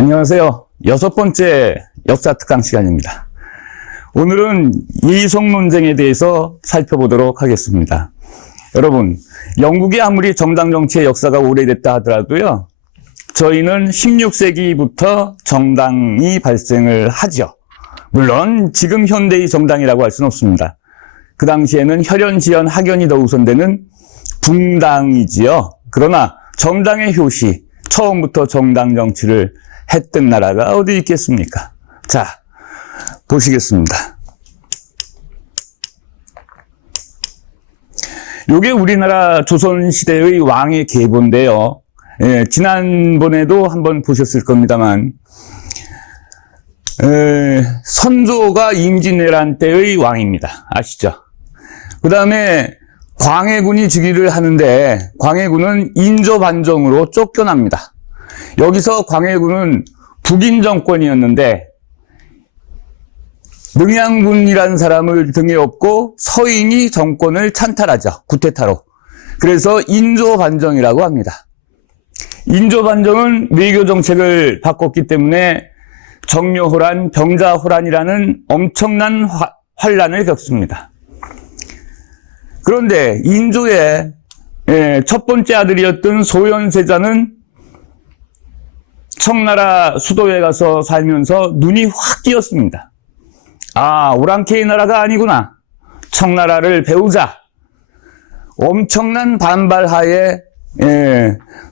안녕하세요. 6번째 역사특강 시간입니다. 오늘은 이송 논쟁에 대해서 살펴보도록 하겠습니다. 여러분, 영국이 아무리 정당 정치의 역사가 오래됐다 하더라도요, 저희는 16세기부터 정당이 발생을 하죠. 물론 지금 현대의 정당이라고 할 수는 없습니다. 그 당시에는 혈연, 지연, 학연이 더 우선되는 붕당이지요. 그러나 정당의 효시, 처음부터 정당 정치를 했던 나라가 어디 있겠습니까? 자, 보시겠습니다. 요게 우리나라 조선시대의 왕의 계보인데요. 지난번에도 한번 보셨을 겁니다만, 선조가 임진왜란 때의 왕입니다. 아시죠? 그 다음에 광해군이 즉위를 하는데, 광해군은 인조반정으로 쫓겨납니다. 여기서 광해군은 북인 정권이었는데, 능양군이라는 사람을 등에 업고 서인이 정권을 찬탈하죠. 구테타로. 그래서 인조반정이라고 합니다. 인조반정은 외교 정책을 바꿨기 때문에 정묘호란, 병자호란이라는 엄청난 환란을 겪습니다. 그런데 인조의 첫 번째 아들이었던 소현세자는 청나라 수도에 가서 살면서 눈이 확 띄었습니다. 아, 오랑캐의 나라가 아니구나. 청나라를 배우자. 엄청난 반발하에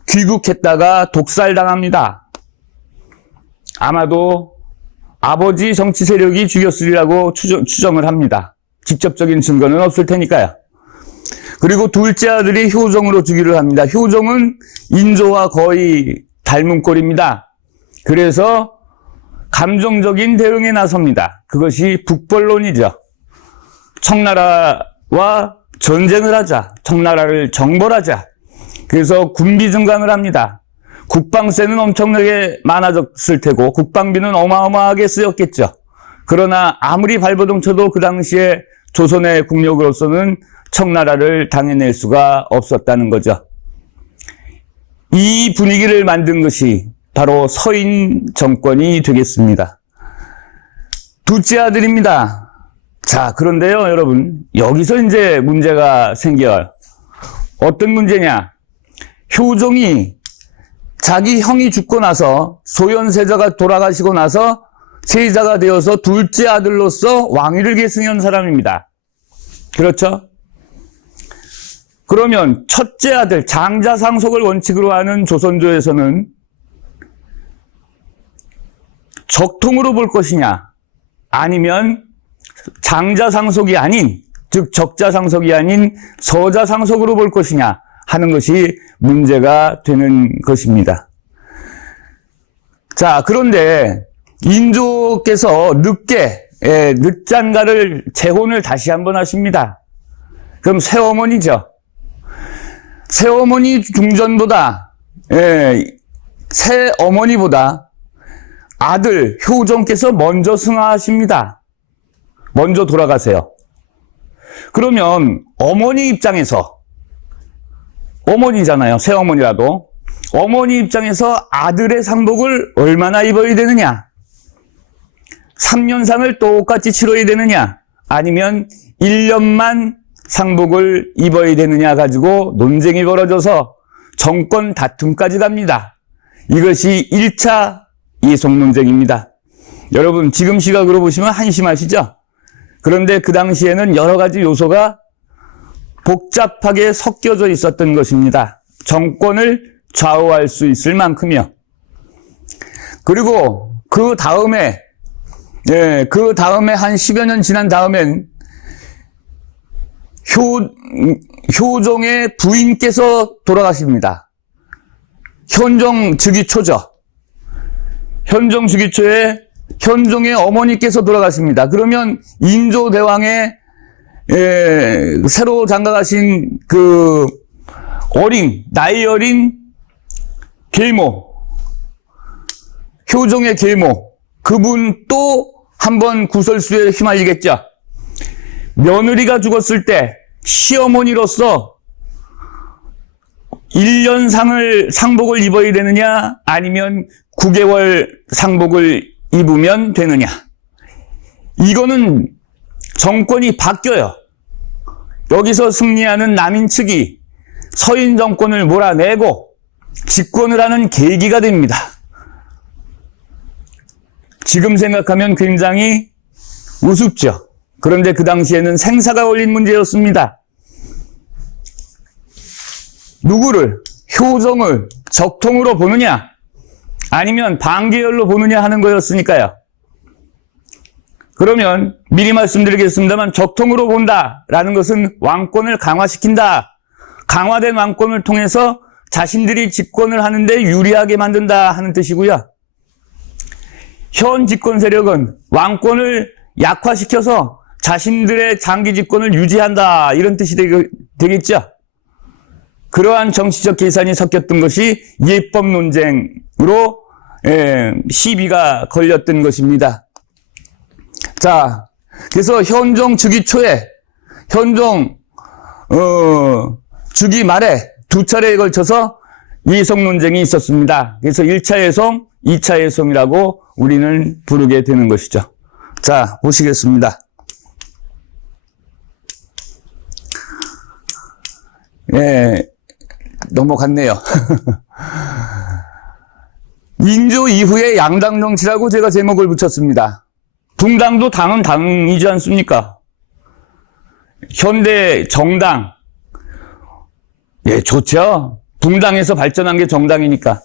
귀국했다가 독살당합니다. 아마도 아버지 정치 세력이 죽였으리라고 추정을 합니다. 직접적인 증거는 없을 테니까요. 그리고 둘째 아들이 효종으로 즉위를 합니다. 효종은 인조와 거의 닮은 꼴입니다. 그래서 감정적인 대응에 나섭니다. 그것이 북벌론이죠. 청나라와 전쟁을 하자. 청나라를 정벌하자. 그래서 군비 증강을 합니다. 국방세는 엄청나게 많아졌을 테고 국방비는 어마어마하게 쓰였겠죠. 그러나 아무리 발버둥 쳐도 그 당시에 조선의 국력으로서는 청나라를 당해낼 수가 없었다는 거죠. 이 분위기를 만든 것이 바로 서인 정권이 되겠습니다. 둘째 아들입니다. 자, 그런데요, 여러분, 여기서 이제 문제가 생겨요. 어떤 문제냐? 효종이 자기 형이 죽고 나서 소현세자가 돌아가시고 나서 세자가 되어서 둘째 아들로서 왕위를 계승한 사람입니다. 그렇죠? 그러면 첫째 아들 장자상속을 원칙으로 하는 조선조에서는 적통으로 볼 것이냐, 아니면 장자상속이 아닌, 즉 적자상속이 아닌 서자상속으로 볼 것이냐 하는 것이 문제가 되는 것입니다. 자, 그런데 인조께서 늦장가를 재혼을 다시 한번 하십니다. 그럼 새어머니죠. 새어머니 중전보다, 새어머니보다 아들 효종께서 먼저 승하하십니다. 먼저 돌아가세요. 그러면 어머니 입장에서, 어머니잖아요. 새어머니라도. 어머니 입장에서 아들의 상복을 얼마나 입어야 되느냐? 3년상을 똑같이 치러야 되느냐? 아니면 1년만 상복을 입어야 되느냐 가지고 논쟁이 벌어져서 정권 다툼까지 갑니다. 이것이 1차 이송 논쟁입니다. 여러분, 지금 시각으로 보시면 한심하시죠? 그런데 그 당시에는 여러 가지 요소가 복잡하게 섞여져 있었던 것입니다. 정권을 좌우할 수 있을 만큼이요. 그리고 그 다음에 한 10여 년 지난 다음엔 효종의 부인께서 돌아가십니다. 현종 즉위 초죠. 현종 즉위 초에 현종의 어머니께서 돌아가십니다. 그러면 인조대왕의 새로 장가가신 그 나이 어린 계모, 효종의 계모, 그분 또 한 번 구설수에 휘말리겠죠. 며느리가 죽었을 때 시어머니로서 1년 상복을 입어야 되느냐, 아니면 9개월 상복을 입으면 되느냐. 이거는 정권이 바뀌어요. 여기서 승리하는 남인 측이 서인 정권을 몰아내고 집권을 하는 계기가 됩니다. 지금 생각하면 굉장히 우습죠. 그런데 그 당시에는 생사가 걸린 문제였습니다. 누구를, 효종을 적통으로 보느냐, 아니면 반계열로 보느냐 하는 거였으니까요. 그러면 미리 말씀드리겠습니다만, 적통으로 본다라는 것은 왕권을 강화시킨다, 강화된 왕권을 통해서 자신들이 집권을 하는데 유리하게 만든다 하는 뜻이고요. 현 집권 세력은 왕권을 약화시켜서 자신들의 장기 집권을 유지한다, 이런 뜻이 되겠죠. 그러한 정치적 계산이 섞였던 것이 예법 논쟁으로 시비가 걸렸던 것입니다. 자, 그래서 현종 즉위 초에, 현종 즉위 말에 두 차례에 걸쳐서 예송 논쟁이 있었습니다. 그래서 1차 예송, 2차 예송이라고 우리는 부르게 되는 것이죠. 자, 보시겠습니다. 예, 넘어갔네요. 인조 이후의 양당 정치라고 제가 제목을 붙였습니다. 붕당도 당은 당이지 않습니까? 현대 정당, 예, 좋죠. 붕당에서 발전한 게 정당이니까.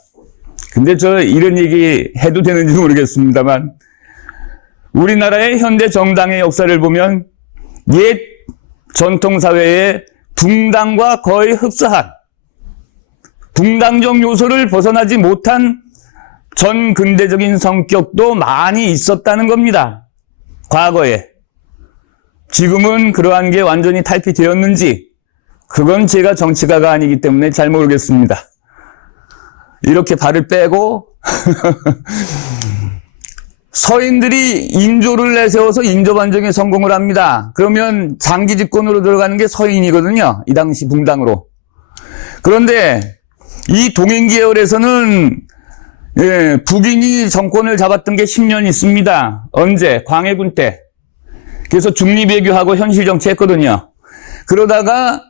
근데 저 이런 얘기 해도 되는지 모르겠습니다만, 우리나라의 현대 정당의 역사를 보면 옛 전통사회의 붕당과 거의 흡사한, 붕당적 요소를 벗어나지 못한 전 근대적인 성격도 많이 있었다는 겁니다. 과거에. 지금은 그러한 게 완전히 탈피되었는지, 그건 제가 정치가가 아니기 때문에 잘 모르겠습니다. 이렇게 발을 빼고 서인들이 인조를 내세워서 인조반정에 성공을 합니다. 그러면 장기 집권으로 들어가는 게 서인이거든요. 이 당시 붕당으로. 그런데 이 동인계열에서는 북인이 정권을 잡았던 게 10년 있습니다. 언제? 광해군 때. 그래서 중립외교하고 현실정치 했거든요. 그러다가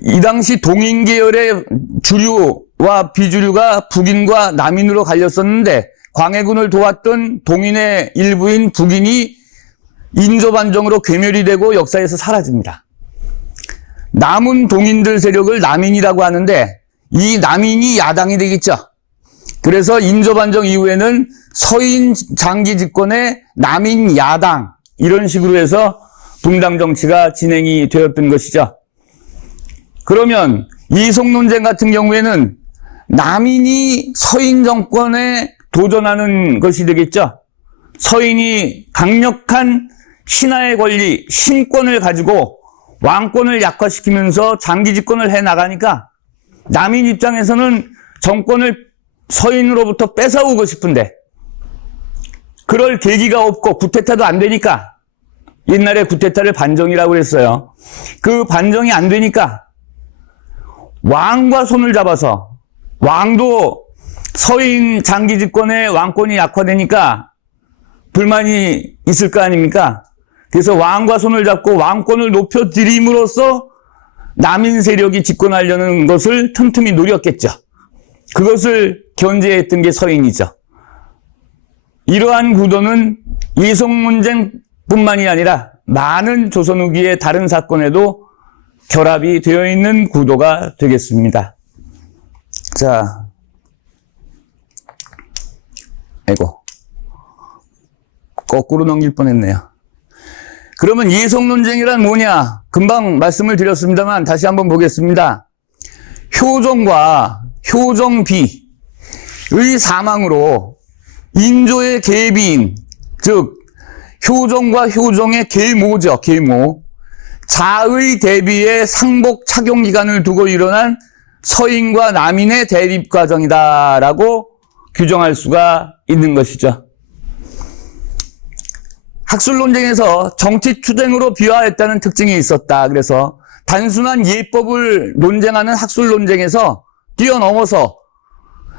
이 당시 동인계열의 주류와 비주류가 북인과 남인으로 갈렸었는데, 광해군을 도왔던 동인의 일부인 북인이 인조반정으로 괴멸이 되고 역사에서 사라집니다. 남은 동인들 세력을 남인이라고 하는데, 이 남인이 야당이 되겠죠. 그래서 인조반정 이후에는 서인 장기 집권의 남인 야당, 이런 식으로 해서 붕당 정치가 진행이 되었던 것이죠. 그러면 이송 논쟁 같은 경우에는 남인이 서인 정권에 도전하는 것이 되겠죠. 서인이 강력한 신하의 권리, 신권을 가지고 왕권을 약화시키면서 장기 집권을 해나가니까 남인 입장에서는 정권을 서인으로부터 뺏어오고 싶은데 그럴 계기가 없고 쿠데타도 안 되니까, 옛날에 쿠데타를 반정이라고 했어요. 그 반정이 안 되니까 왕과 손을 잡아서, 왕도 서인 장기 집권의 왕권이 약화되니까 불만이 있을 거 아닙니까? 그래서 왕과 손을 잡고 왕권을 높여드림으로써 남인 세력이 집권하려는 것을 틈틈이 노렸겠죠. 그것을 견제했던 게 서인이죠. 이러한 구도는 예송 논쟁뿐만이 아니라 많은 조선 후기의 다른 사건에도 결합이 되어 있는 구도가 되겠습니다. 자, 아이고, 거꾸로 넘길 뻔했네요. 그러면 예송 논쟁이란 뭐냐? 금방 말씀을 드렸습니다만 다시 한번 보겠습니다. 효종과 효종비의 사망으로 인조의 계비인, 즉 효종과 효종의 계모죠. 계모. 자의 대비의 상복 착용 기간을 두고 일어난 서인과 남인의 대립 과정이다라고 규정할 수가 있는 것이죠. 학술 논쟁에서 정치 투쟁으로 비화했다는 특징이 있었다. 그래서 단순한 예법을 논쟁하는 학술 논쟁에서 뛰어넘어서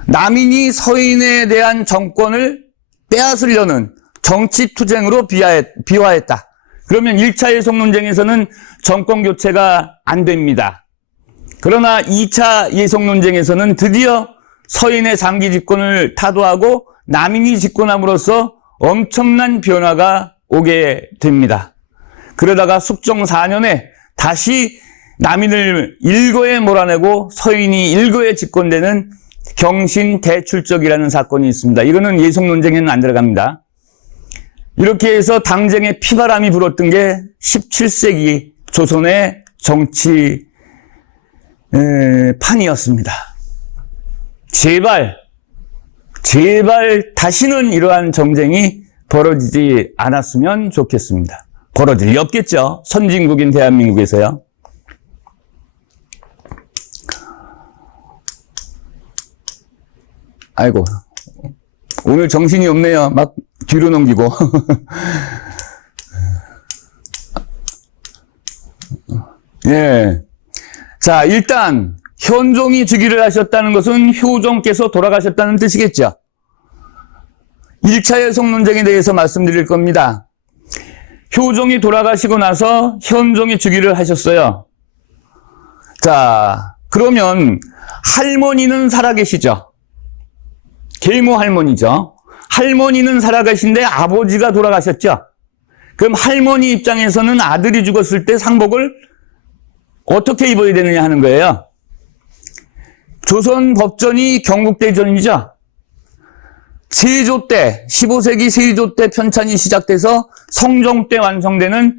남인이 서인에 대한 정권을 빼앗으려는 정치투쟁으로 비화했다. 그러면 1차 예속 논쟁에서는 정권 교체가 안 됩니다. 그러나 2차 예속 논쟁에서는 드디어 서인의 장기 집권을 타도하고 남인이 집권함으로써 엄청난 변화가 오게 됩니다. 그러다가 숙종 4년에 다시 남인을 일거에 몰아내고 서인이 일거에 집권되는 경신대출적이라는 사건이 있습니다. 이거는 예속 논쟁에는 안 들어갑니다. 이렇게 해서 당쟁의 피바람이 불었던 게 17세기 조선의 정치판이었습니다. 제발 다시는 이러한 정쟁이 벌어지지 않았으면 좋겠습니다. 벌어질 리 없겠죠. 선진국인 대한민국에서요. 아이고, 오늘 정신이 없네요. 막 뒤로 넘기고. 예. 자, 일단 현종이 즉위를 하셨다는 것은 효종께서 돌아가셨다는 뜻이겠죠. 1차 예속 논쟁에 대해서 말씀드릴 겁니다. 효종이 돌아가시고 나서 현종이 즉위를 하셨어요. 자, 그러면 할머니는 살아계시죠. 계모 할머니죠. 할머니는 살아계신데 아버지가 돌아가셨죠. 그럼 할머니 입장에서는 아들이 죽었을 때 상복을 어떻게 입어야 되느냐 하는 거예요. 조선 법전이 경국대전이죠. 세조 때, 15세기 세조 때 편찬이 시작돼서 성종 때 완성되는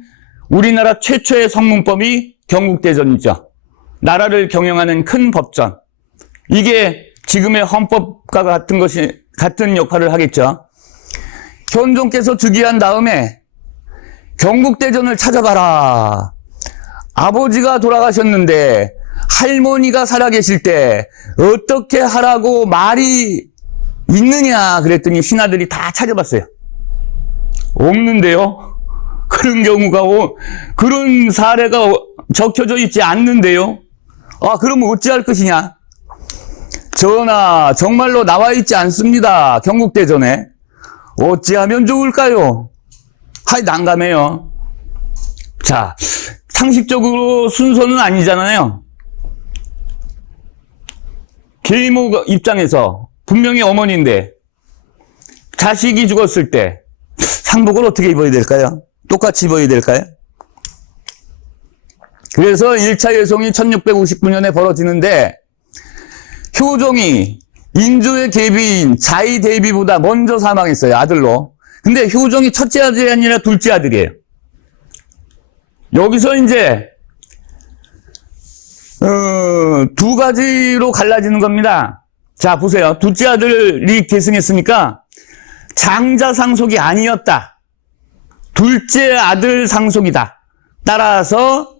우리나라 최초의 성문법이 경국대전이죠. 나라를 경영하는 큰 법전. 이게 지금의 헌법과 같은 역할을 하겠죠. 현종께서 즉위한 다음에 경국대전을 찾아봐라. 아버지가 돌아가셨는데 할머니가 살아계실 때 어떻게 하라고 말이 있느냐 그랬더니 신하들이 다 찾아봤어요. 없는데요. 그런 경우가 그런 사례가 적혀져 있지 않는데요. 아, 그러면 어찌할 것이냐? 전하, 정말로 나와 있지 않습니다. 경국대전에. 어찌하면 좋을까요? 하이, 난감해요. 자, 상식적으로 순서는 아니잖아요. 계모 입장에서 분명히 어머니인데 자식이 죽었을 때 상복을 어떻게 입어야 될까요? 똑같이 입어야 될까요? 그래서 1차 예송이 1659년에 벌어지는데 효종이 인조의 계비인 자의대비보다 먼저 사망했어요. 아들로. 근데 효종이 첫째 아들이 아니라 둘째 아들이에요. 여기서 이제 두 가지로 갈라지는 겁니다. 자, 보세요. 둘째 아들이 계승했으니까 장자 상속이 아니었다. 둘째 아들 상속이다. 따라서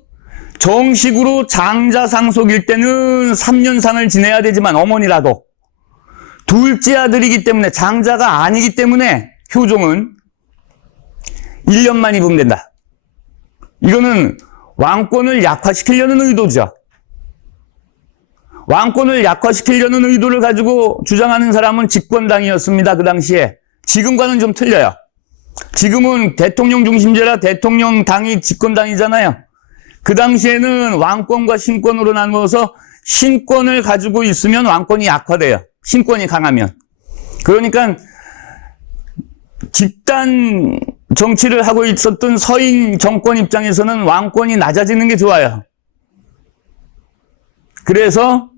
정식으로 장자 상속일 때는 3년상을 지내야 되지만 어머니라도 둘째 아들이기 때문에 장자가 아니기 때문에 효종은 1년만 입으면 된다. 이거는 왕권을 약화시키려는 의도죠. 왕권을 약화시키려는 의도를 가지고 주장하는 사람은 집권당이었습니다. 그 당시에. 지금과는 좀 틀려요. 지금은 대통령 중심제라 대통령 당이 집권당이잖아요. 그 당시에는 왕권과 신권으로 나누어서 신권을 가지고 있으면 왕권이 약화돼요. 신권이 강하면. 그러니까 집단 정치를 하고 있었던 서인 정권 입장에서는 왕권이 낮아지는 게 좋아요. 그래서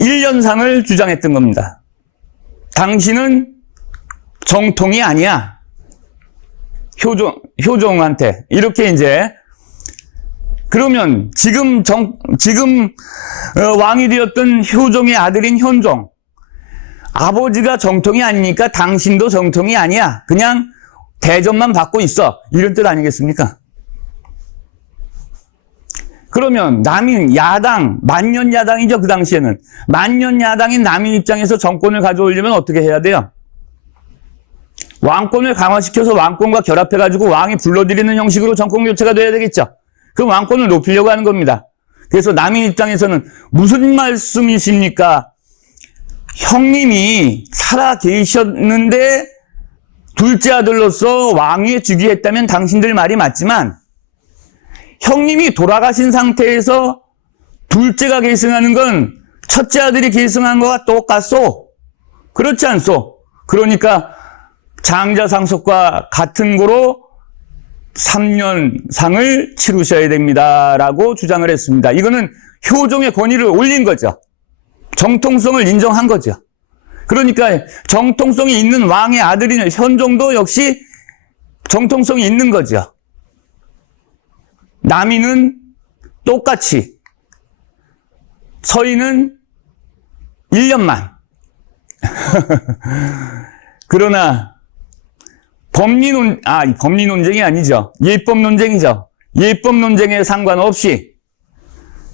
1년상을 주장했던 겁니다. 당신은 정통이 아니야. 효종한테. 이렇게 이제. 그러면 지금 왕이 되었던 효종의 아들인 현종. 아버지가 정통이 아니니까 당신도 정통이 아니야. 그냥 대접만 받고 있어. 이런 뜻 아니겠습니까? 그러면 남인, 야당, 만년 야당이죠. 그 당시에는. 만년 야당인 남인 입장에서 정권을 가져오려면 어떻게 해야 돼요? 왕권을 강화시켜서 왕권과 결합해가지고 왕이 불러들이는 형식으로 정권 교체가 돼야 되겠죠. 그 왕권을 높이려고 하는 겁니다. 그래서 남인 입장에서는 무슨 말씀이십니까? 형님이 살아 계셨는데 둘째 아들로서 왕위에 즉위했다면 당신들 말이 맞지만 형님이 돌아가신 상태에서 둘째가 계승하는 건 첫째 아들이 계승한 거와 똑같소. 그렇지 않소. 그러니까 장자상속과 같은 거로 3년상을 치르셔야 됩니다라고 주장을 했습니다. 이거는 효종의 권위를 올린 거죠. 정통성을 인정한 거죠. 그러니까 정통성이 있는 왕의 아들인 현종도 역시 정통성이 있는 거죠. 남인은 똑같이, 서인은 1년만. 그러나 법리 논쟁이 아니죠. 예법 논쟁이죠. 예법 논쟁에 상관없이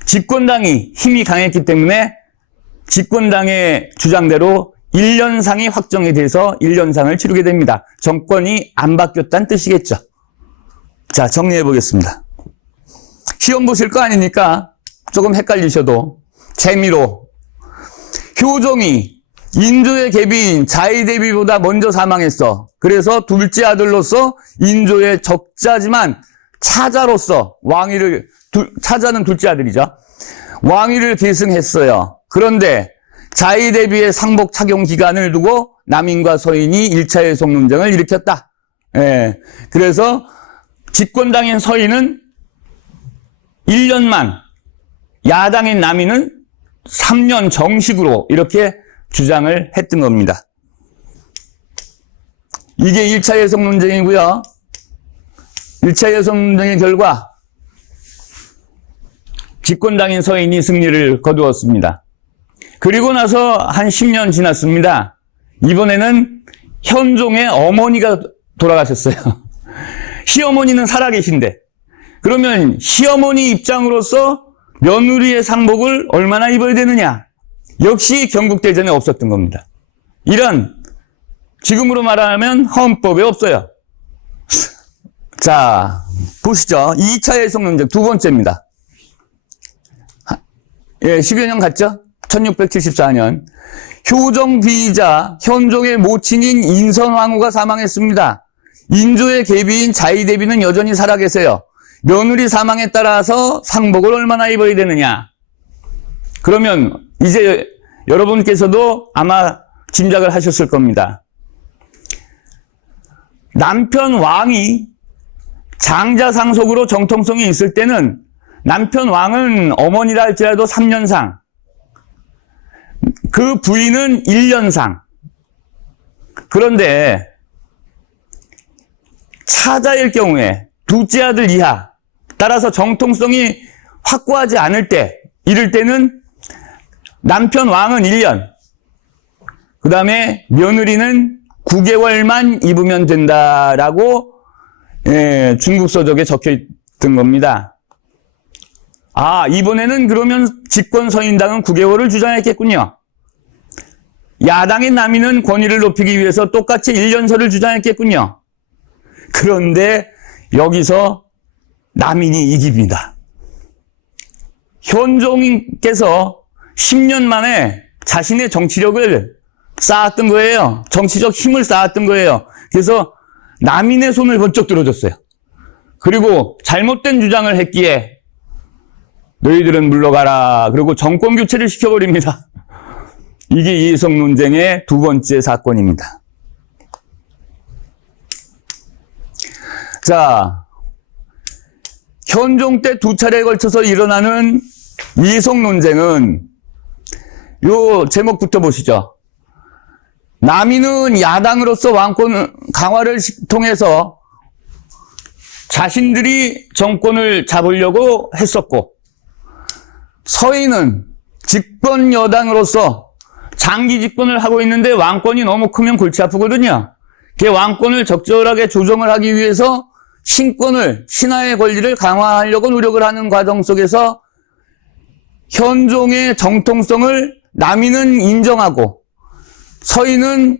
집권당이 힘이 강했기 때문에 집권당의 주장대로 1년상이 확정이 돼서 1년상을 치르게 됩니다. 정권이 안 바뀌었다는 뜻이겠죠. 자, 정리해 보겠습니다. 시험 보실 거 아니니까 조금 헷갈리셔도 재미로 효종이 인조의 계비인 자의대비보다 먼저 사망했어. 그래서 둘째 아들로서 인조의 적자지만 차자로서 왕위를, 차자는 둘째 아들이죠. 왕위를 계승했어요. 그런데 자의대비의 상복 착용 기간을 두고 남인과 서인이 1차 해석 논쟁을 일으켰다. 예. 그래서 집권당인 서인은 1년만, 야당인 남인은 3년 정식으로 이렇게 주장을 했던 겁니다. 이게 1차 해석 논쟁이고요. 1차 해석 논쟁의 결과 집권당인 서인이 승리를 거두었습니다. 그리고 나서 한 10년 지났습니다. 이번에는 현종의 어머니가 돌아가셨어요. 시어머니는 살아계신데 그러면 시어머니 입장으로서 며느리의 상복을 얼마나 입어야 되느냐? 역시 경국대전에 없었던 겁니다. 이런 지금으로 말하면 헌법에 없어요. 자, 보시죠. 2차 해석 논쟁 두 번째입니다. 예, 10여 년 갔죠? 1674년. 효종 비이자 현종의 모친인 인선왕후가 사망했습니다. 인조의 계비인 자의대비는 여전히 살아계세요. 며느리 사망에 따라서 상복을 얼마나 입어야 되느냐? 그러면 이제 여러분께서도 아마 짐작을 하셨을 겁니다. 남편 왕이 장자상속으로 정통성이 있을 때는 남편 왕은 어머니라 할지라도 3년상, 그 부인은 1년상. 그런데 차자일 경우에 둘째 아들 이하, 따라서 정통성이 확고하지 않을 때, 이럴 때는 남편 왕은 1년, 그 다음에 며느리는 9개월만 입으면 된다라고 중국 서적에 적혀있던 겁니다. 아, 이번에는 그러면 집권 서인당은 9개월을 주장했겠군요. 야당인 남인은 권위를 높이기 위해서 똑같이 1년설을 주장했겠군요. 그런데 여기서 남인이 이깁니다. 현종께서 10년 만에 자신의 정치력을 쌓았던 거예요. 정치적 힘을 쌓았던 거예요. 그래서 남인의 손을 번쩍 들어줬어요. 그리고 잘못된 주장을 했기에 너희들은 물러가라. 그리고 정권 교체를 시켜버립니다. 이게 이해성 논쟁의 두 번째 사건입니다. 자, 현종 때 두 차례에 걸쳐서 일어나는 이해성 논쟁은 요 제목부터 보시죠. 남인은 야당으로서 왕권 강화를 통해서 자신들이 정권을 잡으려고 했었고, 서인은 집권 여당으로서 장기 집권을 하고 있는데 왕권이 너무 크면 골치 아프거든요. 그 왕권을 적절하게 조정을 하기 위해서 신하의 권리를 강화하려고 노력을 하는 과정 속에서 현종의 정통성을 남인은 인정하고 서인은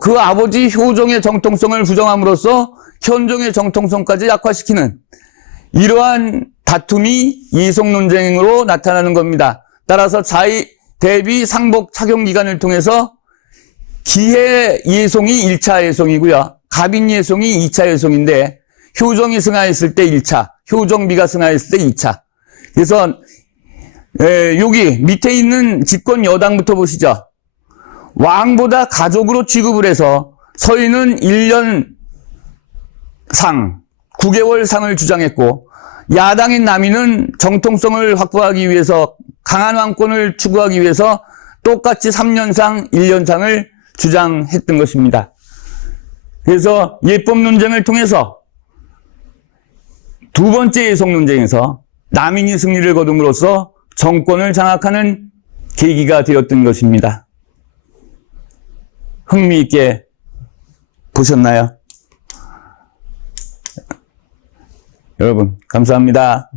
그 아버지 효종의 정통성을 부정함으로써 현종의 정통성까지 약화시키는 이러한 다툼이 예속 논쟁으로 나타나는 겁니다. 따라서 대비 상복 착용 기간을 통해서 기해 예송이 1차 예송이고요. 갑인 예송이 2차 예송인데 효정이 승하했을 때 1차, 효정비가 승하했을 때 2차. 그래서 여기 밑에 있는 집권 여당부터 보시죠. 왕보다 가족으로 취급을 해서 서인은 1년 상, 9개월 상을 주장했고 야당인 남인은 정통성을 확보하기 위해서 강한 왕권을 추구하기 위해서 똑같이 3년상, 1년상을 주장했던 것입니다. 그래서 예법 논쟁을 통해서 두 번째 예속 논쟁에서 남인이 승리를 거둠으로써 정권을 장악하는 계기가 되었던 것입니다. 흥미있게 보셨나요? 여러분, 감사합니다.